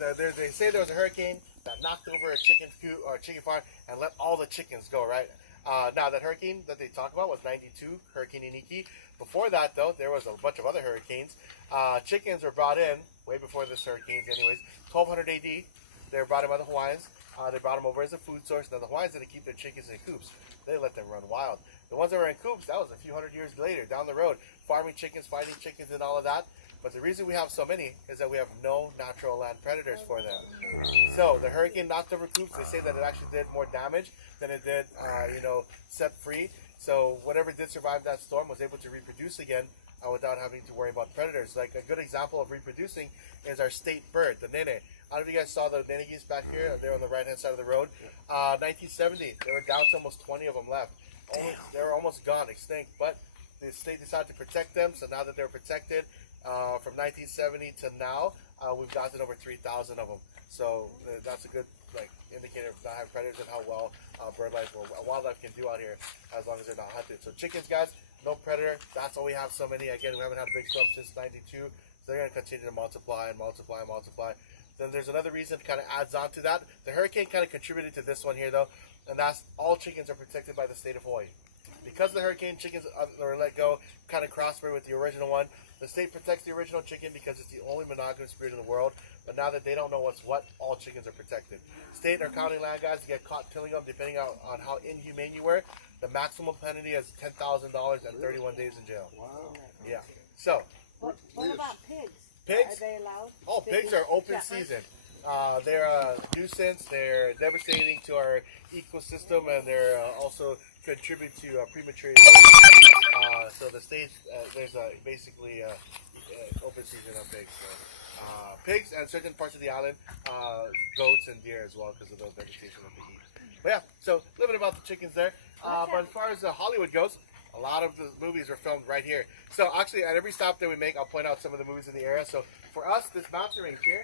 they say there was a hurricane that knocked over a chicken coop or a chicken farm and let all the chickens go, right? Now, that hurricane that they talk about was 92, Hurricane Iniki. Before that, though, there was a bunch of other hurricanes. Chickens were brought in way before this hurricane, anyways. 1200 AD, they were brought in by the Hawaiians. They brought them over as a food source. Now, the Hawaiians didn't keep their chickens in coops. They let them run wild. The ones that were in coops, that was a few hundred years later, down the road, farming chickens, fighting chickens, and all of that. But the reason we have so many is that we have no natural land predators for them. So the hurricane knocked over coops. They say that it actually did more damage than it did, set free. So whatever did survive that storm was able to reproduce again without having to worry about predators. Like a good example of reproducing is our state bird, the nene. I don't know if you guys saw the nene geese back here. They're on the right-hand side of the road. 1970, they were down to almost 20 of them left. They were almost gone, extinct. But the state decided to protect them. So now that they're protected, from 1970 to now, we've gotten over 3,000 of them. So that's a good indicator of not having predators and how well bird life or wildlife can do out here as long as they're not hunted. So chickens, guys, no predator. That's why we have so many. Again, we haven't had a big storm since 92. So they're going to continue to multiply and multiply and multiply. Then there's another reason that kind of adds on to that. The hurricane kind of contributed to this one here, though, and that's all chickens are protected by the state of Hawaii. Because of the hurricane, chickens are let go, kind of crossbred with the original one. The state protects the original chicken because it's the only monogamous breed in the world. But now that they don't know what's what, all chickens are protected. State or county land guys get caught killing them, depending on how inhumane you were. The maximum penalty is $10,000 and 31 days in jail. Wow. Yeah. So. What about pigs? Pigs? Are they allowed? Oh, pigs are open season. They're a nuisance. They're devastating to our ecosystem, and they're also contribute to premature. So the state there's basically open season on pigs. So, pigs and certain parts of the island, goats and deer as well because of the vegetation that they eat. But yeah, so a little bit about the chickens there. But as far as Hollywood goes, a lot of the movies were filmed right here. So actually, at every stop that we make, I'll point out some of the movies in the area. So for us, this mountain range here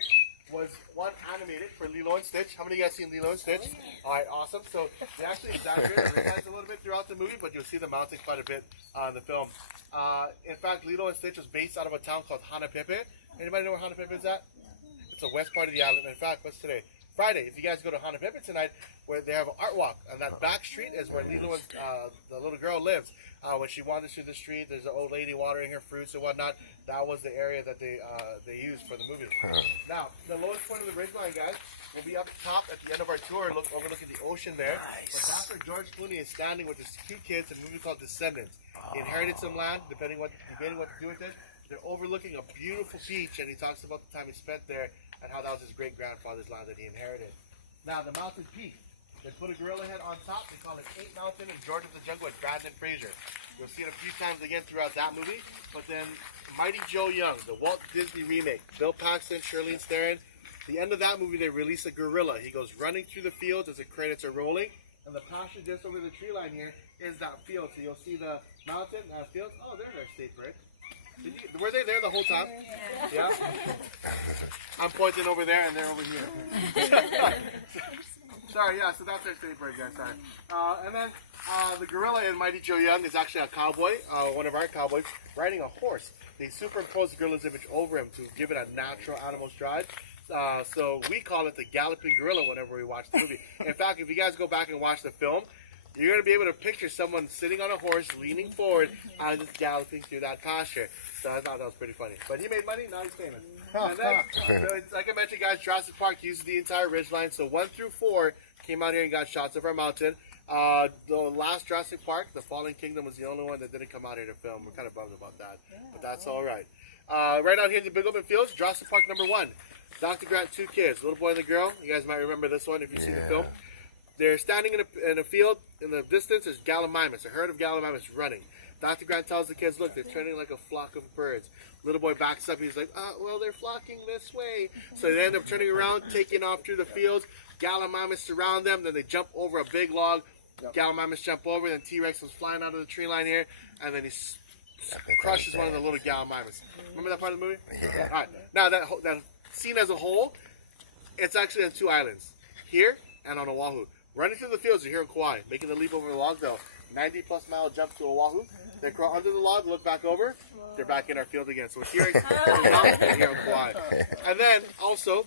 was one animated for Lilo and Stitch. How many of you guys seen Lilo and Stitch? All right, awesome. So they actually exaggerate the lines a little bit throughout the movie, but you'll see the mountain quite a bit in the film. In fact, Lilo and Stitch was based out of a town called Hanapepe. Anybody know where Hanapepe is at? It's the west part of the island. In fact, what's today? Friday. If you guys go to Hanapepe tonight, where they have an art walk, and that back street is where Lilo and the little girl lives. When she wanders through the street, there's an old lady watering her fruits and whatnot. That was the area that they used for the movie. Now, the lowest point of the ridgeline, guys, will be up top at the end of our tour, overlooking the ocean there. Nice. But that's where George Clooney is standing with his two kids in a movie called Descendants. He inherited some land, debating what to do with it. They're overlooking a beautiful beach, and he talks about the time he spent there and how that was his great-grandfather's land that he inherited. Now, the mountain peak. They put a gorilla head on top. They call it 8 Mountain in George of the Jungle with Brandon Fraser. You'll see it a few times again throughout that movie. But then Mighty Joe Young, the Walt Disney remake, Bill Paxton, Charlize Theron. The end of that movie, they release a gorilla. He goes running through the fields as the credits are rolling. And the pasture just over the tree line here is that field. So you'll see the mountain, that field. Oh, there's our state bird. Were they there the whole time? Yeah? I'm pointing over there and they're over here. Sorry, yeah, so that's our state bird, guys. Sorry. And then the gorilla in Mighty Joe Young is actually a cowboy, one of our cowboys, riding a horse. They superimposed the gorilla's image over him to give it a natural animal stride. So we call it the galloping gorilla whenever we watch the movie. In fact, if you guys go back and watch the film, you're going to be able to picture someone sitting on a horse, leaning forward, and just galloping through that pasture. So I thought that was pretty funny. But he made money, now he's famous. And then, so it's, like I mentioned, guys, Jurassic Park used the entire ridgeline. So 1 through 4 came out here and got shots of our mountain. The last Jurassic Park, The Fallen Kingdom, was the only one that didn't come out here to film. We're kind of bummed about that. But that's all right. Right out here in the Big Open Fields, Jurassic Park number 1. Dr. Grant, 2 kids, little boy and a girl. You guys might remember this one if you've seen the film. They're standing in a field. In the distance, there's gallimimus, a herd of gallimimus running. Dr. Grant tells the kids, look, they're turning like a flock of birds. Little boy backs up. He's like, well, they're flocking this way. So they end up turning around, taking off through the fields. Gallimimus surround them. Then they jump over a big log. Gallimimus jump over. Then T-Rex was flying out of the tree line here. And then he crushes one of the little gallimimus. Remember that part of the movie? Yeah. All right. Now, that scene as a whole, it's actually on 2 islands. Here and on Oahu. Running through the fields, you're here in Kauai, making the leap over the log, though. 90-plus mile jump to Oahu. They crawl under the log, look back over. They're back in our field again. So here in Kauai. And then also,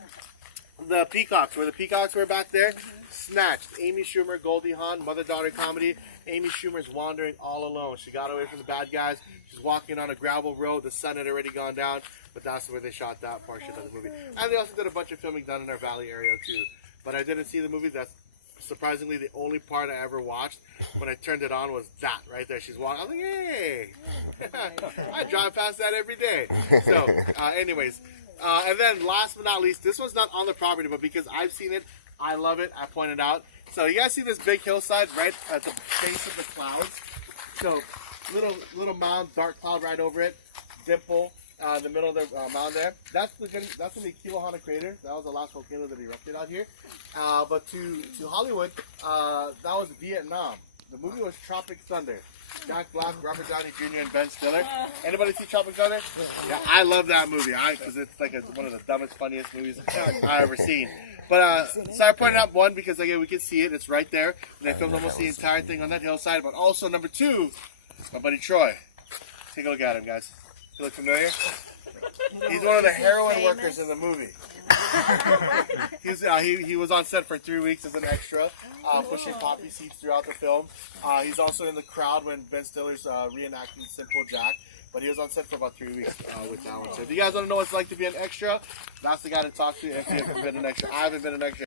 the Peacocks, where the Peacocks were back there. Snatched. Amy Schumer, Goldie Hawn, mother-daughter comedy. Amy Schumer's wandering all alone. She got away from the bad guys. She's walking on a gravel road. The sun had already gone down, but that's where they shot that portion of the movie. And they also did a bunch of filming down in our valley area too. But I didn't see the movie. That's surprisingly the only part I ever watched. When I turned it on was that right there. She's walking. I was like, hey, I drive past that every day. So, anyways, and then last but not least, this one's not on the property, but because I've seen it, I love it. I pointed out. So you guys see this big hillside right at the base of the clouds. So little mound, dark cloud right over it, dimple in the middle of the mound there. That's gonna be Kilohana crater. That was the last volcano that erupted out here. But to Hollywood, that was Vietnam. The movie was Tropic Thunder. Jack Black, Robert Downey Jr., and Ben Stiller. Anybody see Tropic Thunder? Yeah, I love that movie. Because it's like one of the dumbest, funniest movies I've ever seen. But so I pointed out one because again we can see it. It's right there. And they filmed almost the entire thing on that hillside. But also number two, my buddy Troy. Take a look at him, guys. You look familiar? He's one of the heroin workers in the movie. He was on set for 3 weeks as an extra, pushing poppy seeds throughout the film. He's also in the crowd when Ben Stiller's reenacting Simple Jack. But he was on set for about 3 weeks with that one. So if you guys want to know what it's like to be an extra, that's the guy to talk to if you haven't been an extra. I haven't been an extra.